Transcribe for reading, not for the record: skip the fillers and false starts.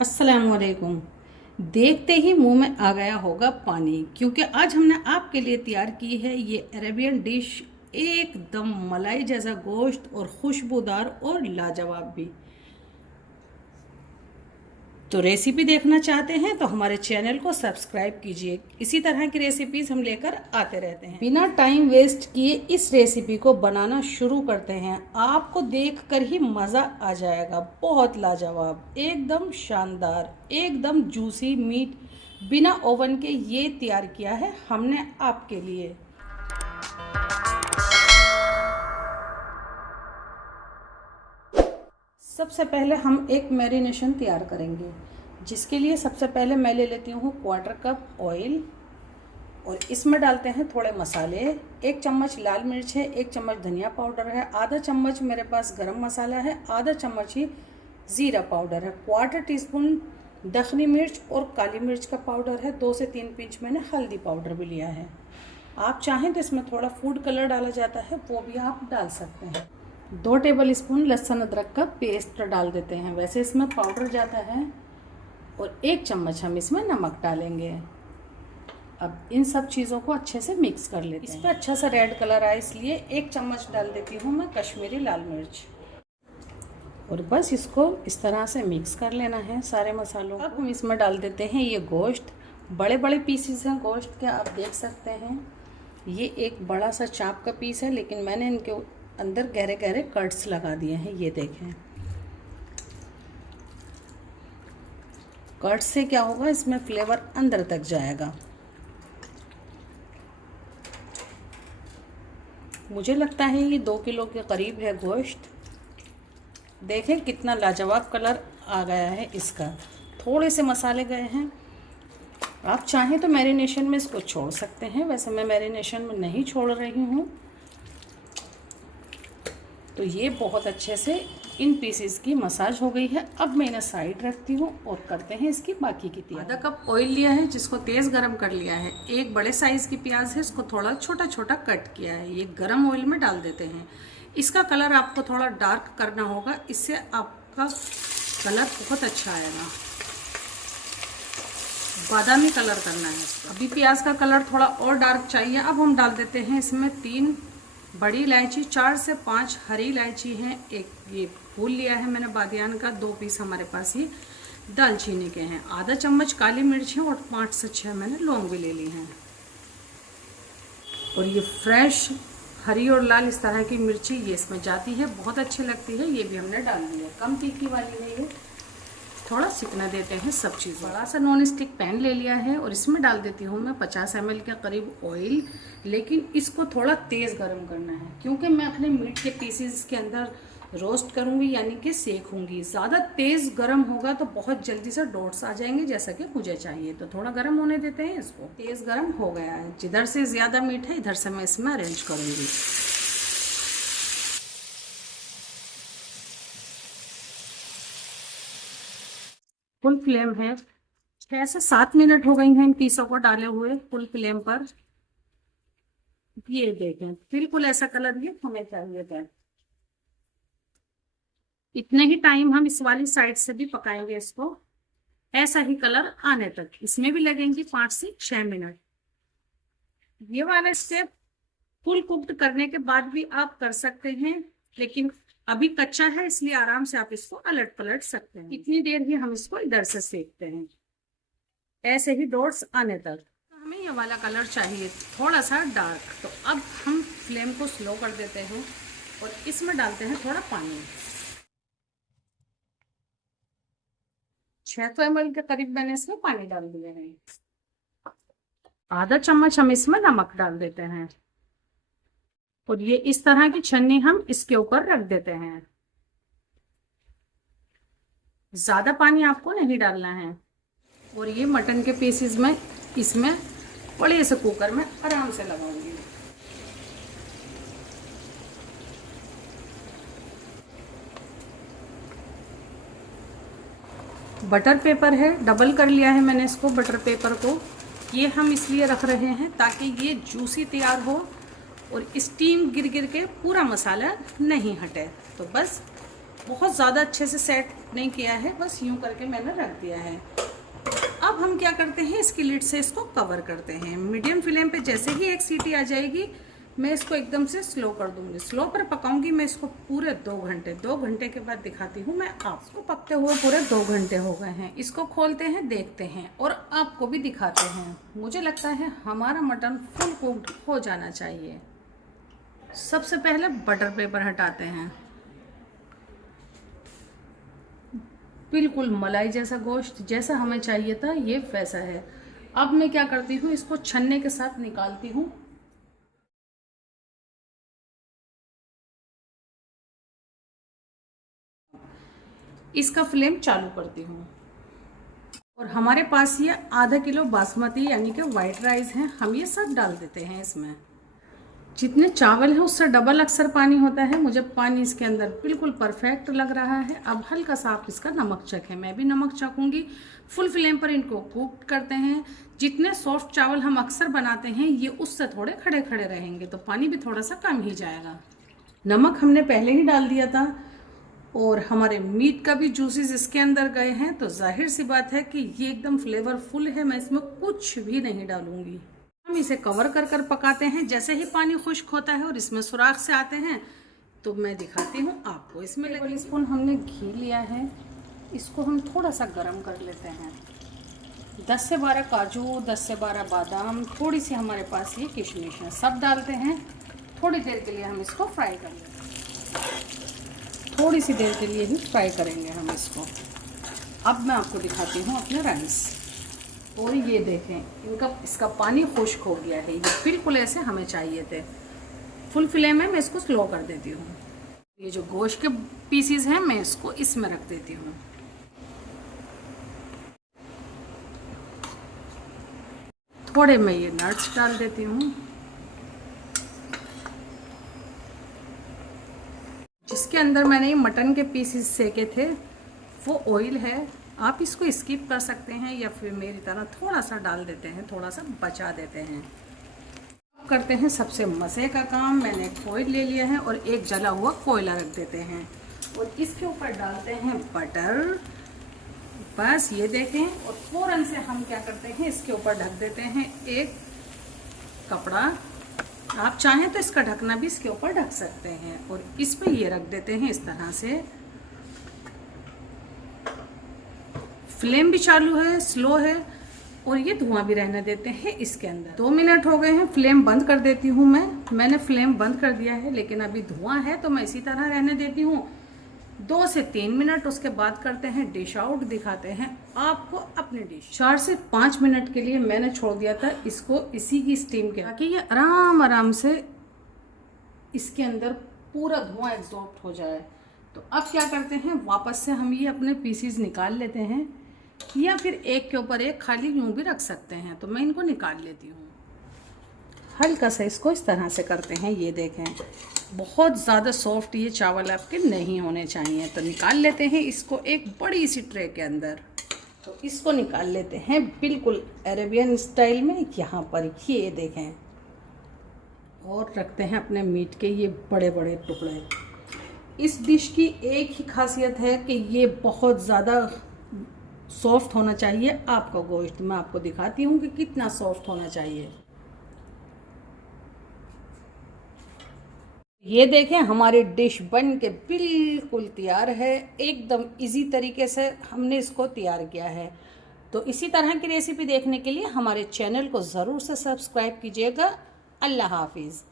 अस्सलामुअलैकुम। देखते ही मुंह में आ गया होगा पानी, क्योंकि आज हमने आपके लिए तैयार की है ये अरेबियन डिश। एकदम मलाई जैसा गोश्त और खुशबूदार और लाजवाब भी। तो रेसिपी देखना चाहते हैं तो हमारे चैनल को सब्सक्राइब कीजिए। इसी तरह की रेसिपीज हम लेकर आते रहते हैं। बिना टाइम वेस्ट किए इस रेसिपी को बनाना शुरू करते हैं। आपको देखकर ही मज़ा आ जाएगा। बहुत लाजवाब, एकदम शानदार, एकदम जूसी मीट बिना ओवन के ये तैयार किया है हमने आपके लिए। सबसे पहले हम एक मैरिनेशन तैयार करेंगे, जिसके लिए सबसे पहले मैं ले लेती हूँ 1/4 कप ऑयल और इसमें डालते हैं थोड़े मसाले। 1 चम्मच लाल मिर्च है, 1 चम्मच धनिया पाउडर है, आधा चम्मच मेरे पास गरम मसाला है, आधा चम्मच ही ज़ीरा पाउडर है, 1/4 टीस्पून दखनी मिर्च और काली मिर्च का पाउडर है, 2 से 3 पिंच मैंने हल्दी पाउडर भी लिया है। आप चाहें तो इसमें थोड़ा फूड कलर डाला जाता है, वो भी आप डाल सकते हैं। 2 टेबल स्पून लहसुन अदरक का पेस्ट डाल देते हैं, वैसे इसमें पाउडर जाता है। और 1 चम्मच हम इसमें नमक डालेंगे। अब इन सब चीज़ों को अच्छे से मिक्स कर लेते हैं। इस पर अच्छा सा रेड कलर आए इसलिए 1 चम्मच डाल देती हूँ मैं कश्मीरी लाल मिर्च। और बस इसको इस तरह से मिक्स कर लेना है सारे मसालों को। अब हम इसमें डाल देते हैं ये गोश्त। बड़े बड़े पीसेस हैं गोश्त के, आप देख सकते हैं। ये एक बड़ा सा चाप का पीस है, लेकिन मैंने इनके अंदर गहरे गहरे कट्स लगा दिए हैं। ये देखें, कट से क्या होगा, इसमें फ्लेवर अंदर तक जाएगा। मुझे लगता है ये 2 किलो के करीब है गोश्त। देखें कितना लाजवाब कलर आ गया है इसका। थोड़े से मसाले गए हैं। आप चाहें तो मैरिनेशन में इसको छोड़ सकते हैं, वैसे मैं मैरिनेशन में नहीं छोड़ रही हूँ। तो ये बहुत अच्छे से इन पीसेस की मसाज हो गई है। अब मैं इन्हें साइड रखती हूँ और करते हैं इसकी बाकी की तैयारी। आधा कप ऑयल लिया है, जिसको तेज़ गरम कर लिया है। 1 बड़े साइज़ की प्याज है, इसको थोड़ा छोटा छोटा कट किया है। ये गरम ऑयल में डाल देते हैं। इसका कलर आपको थोड़ा डार्क करना होगा, इससे आपका कलर बहुत अच्छा आएगा। बादामी कलर करना है इसको। अभी प्याज का कलर थोड़ा और डार्क चाहिए। अब हम डाल देते हैं इसमें 3 बड़ी इलायची, 4 से 5 हरी इलायची हैं, एक ये फूल लिया है मैंने बादियान का, 2 पीस हमारे पास ये दालचीनी के हैं, आधा चम्मच काली मिर्च है और 5 से 6 मैंने लौंग भी ले ली हैं। और ये फ्रेश हरी और लाल इस तरह की मिर्ची ये इसमें जाती है, बहुत अच्छी लगती है। ये भी हमने डाल दी है। कम तीखी वाली है ये, थोड़ा सिकना देते हैं सब चीज़। बड़ा सा नॉन स्टिक पैन ले लिया है और इसमें डाल देती हूँ मैं 50 ml के करीब ऑयल। लेकिन इसको थोड़ा तेज़ गरम करना है, क्योंकि मैं अपने मीट के पीसेस इसके अंदर रोस्ट करूँगी, यानी कि सेकूँगी। ज़्यादा तेज़ गरम होगा तो बहुत जल्दी से डॉट्स आ जाएंगे, जैसा कि मुझे चाहिए। तो थोड़ा गर्म होने देते हैं इसको। तेज़ गर्म हो गया है। जिधर से ज़्यादा मीट है इधर से मैं इसमें अरेंज करूँगी। फुल फ्लेम है। 6 से 7 मिनट हो गई हैं इन पीसों को डाले हुए फुल फ्लेम पर। ये देखें, बिल्कुल ऐसा कलर ये हमें चाहिए था। इतने ही टाइम हम इस वाली साइड से भी पकाएंगे इसको, ऐसा ही कलर आने तक। इसमें भी लगेंगे 5 से 6 मिनट। ये वाला स्टेप फुल कुक्ड करने के बाद भी आप कर सकते हैं, लेकिन अभी कच्चा है इसलिए आराम से आप इसको अलट पलट सकते हैं। इतनी देर ही हम इसको इधर से सेकते हैं, ऐसे ही डॉट्स आने तक। हमें ये वाला कलर चाहिए थोड़ा सा डार्क। तो अब हम फ्लेम को स्लो कर देते हैं और इसमें डालते हैं थोड़ा पानी। 600 ml के करीब मैंने इसमें पानी डाल दिया है। आधा चम्मच हम इसमें नमक डाल देते हैं और ये इस तरह की छन्नी हम इसके ऊपर रख देते हैं। ज्यादा पानी आपको नहीं डालना है। और ये मटन के पीसेस में इसमें बड़े से कुकर में आराम से लगाऊंगी। बटर पेपर है, डबल कर लिया है मैंने इसको, बटर पेपर को। ये हम इसलिए रख रहे हैं ताकि ये जूसी तैयार हो और स्टीम गिर गिर के पूरा मसाला नहीं हटे। तो बस बहुत ज़्यादा अच्छे से सेट नहीं किया है, बस यूं करके मैंने रख दिया है। अब हम क्या करते हैं, इसकी लिड से इसको कवर करते हैं। मीडियम फ्लेम पे जैसे ही एक सीटी आ जाएगी मैं इसको एकदम से स्लो कर दूंगी। स्लो पर पकाऊंगी मैं इसको पूरे 2 घंटे। 2 घंटे के बाद दिखाती हूँ मैं आपको। पकते हुए पूरे 2 घंटे हो गए हैं। इसको खोलते हैं, देखते हैं और आपको भी दिखाते हैं। मुझे लगता है हमारा मटन फुल कुक्ड हो जाना चाहिए। सबसे पहले बटर पेपर हटाते हैं। बिल्कुल मलाई जैसा गोश्त जैसा हमें चाहिए था ये वैसा है। अब मैं क्या करती हूँ, इसको छन्ने के साथ निकालती हूँ। इसका फ्लेम चालू करती हूँ और हमारे पास ये आधा किलो बासमती यानी कि वाइट राइस है। हम ये सब डाल देते हैं इसमें। जितने चावल है उससे डबल अक्सर पानी होता है। मुझे पानी इसके अंदर बिल्कुल परफेक्ट लग रहा है। अब हल्का सा आप इसका नमक चखें। मैं भी नमक चखूंगी। फुल फ्लेम पर इनको कुक करते हैं। जितने सॉफ्ट चावल हम अक्सर बनाते हैं ये उससे थोड़े खड़े खड़े रहेंगे, तो पानी भी थोड़ा सा कम ही जाएगा। नमक हमने पहले ही डाल दिया था और हमारे मीट का भी जूसेस इसके अंदर गए हैं, तो जाहिर सी बात है कि ये एकदम फ्लेवरफुल है। मैं इसमें कुछ भी नहीं डालूंगी। हम इसे कवर कर कर पकाते हैं। जैसे ही पानी खुश्क होता है और इसमें सुराख से आते हैं तो मैं दिखाती हूँ आपको। इसमें 1 टेबल स्पून हमने घी लिया है। इसको हम थोड़ा सा गर्म कर लेते हैं। 10 से 12 काजू, 10 से 12 बादाम, थोड़ी सी हमारे पास ये किशमिश है, सब डालते हैं। थोड़ी देर के लिए हम इसको फ्राई कर लेते हैं। थोड़ी सी देर के लिए ही फ्राई करेंगे हम इसको। अब मैं आपको दिखाती हूँ अपने राइस। और ये देखें इसका पानी खुश्क हो गया है। ये बिल्कुल ऐसे हमें चाहिए थे। फुल फ्लेम में मैं इसको स्लो कर देती हूँ। ये जो गोश्त के पीसीज हैं मैं इसको इसमें रख देती हूँ। थोड़े मैं ये नट्स डाल देती हूँ। जिसके अंदर मैंने ये मटन के पीसीज सेके थे वो ऑयल है। आप इसको स्किप कर सकते हैं या फिर मेरी तरह थोड़ा सा डाल देते हैं, थोड़ा सा बचा देते हैं। अब करते हैं सबसे मज़े का काम। मैंने एक फॉइल ले लिया है और एक जला हुआ कोयला रख देते हैं और इसके ऊपर डालते हैं बटर। बस ये देखें। और फ़ौरन से हम क्या करते हैं, इसके ऊपर ढक देते हैं एक कपड़ा। आप चाहें तो इसका ढकना भी इसके ऊपर ढक सकते हैं और इस पे ये रख देते हैं इस तरह से। फ्लेम भी चालू है, स्लो है और ये धुआं भी रहने देते हैं इसके अंदर। 2 मिनट हो गए हैं। फ्लेम बंद कर देती हूँ मैंने फ्लेम बंद कर दिया है, लेकिन अभी धुआं है तो मैं इसी तरह रहने देती हूँ। 2 से 3 मिनट, उसके बाद करते हैं डिश आउट। दिखाते हैं आपको अपनी डिश। 4 से 5 मिनट के लिए मैंने छोड़ दिया था इसको इसी की स्टीम के, ताकि ये आराम से इसके अंदर पूरा धुआं एब्जॉर्ब हो जाए। तो अब क्या करते हैं, वापस से हम ये अपने पीसीज निकाल लेते हैं या फिर एक के ऊपर एक खाली यूं भी रख सकते हैं। तो मैं इनको निकाल लेती हूँ। हल्का सा इसको इस तरह से करते हैं। ये देखें बहुत ज़्यादा सॉफ्ट ये चावल आपके नहीं होने चाहिए। तो निकाल लेते हैं इसको एक बड़ी सी ट्रे के अंदर। तो इसको निकाल लेते हैं बिल्कुल अरेबियन स्टाइल में। यहाँ पर ये देखें और रखते हैं अपने मीट के ये बड़े बड़े टुकड़े। इस डिश की एक ही खासियत है कि ये बहुत ज़्यादा सॉफ्ट होना चाहिए आपका गोश्त। मैं आपको दिखाती हूँ कि कितना सॉफ्ट होना चाहिए। ये देखें हमारी डिश बन के बिल्कुल तैयार है। एकदम इजी तरीके से हमने इसको तैयार किया है। तो इसी तरह की रेसिपी देखने के लिए हमारे चैनल को ज़रूर से सब्सक्राइब कीजिएगा। अल्लाह हाफिज़।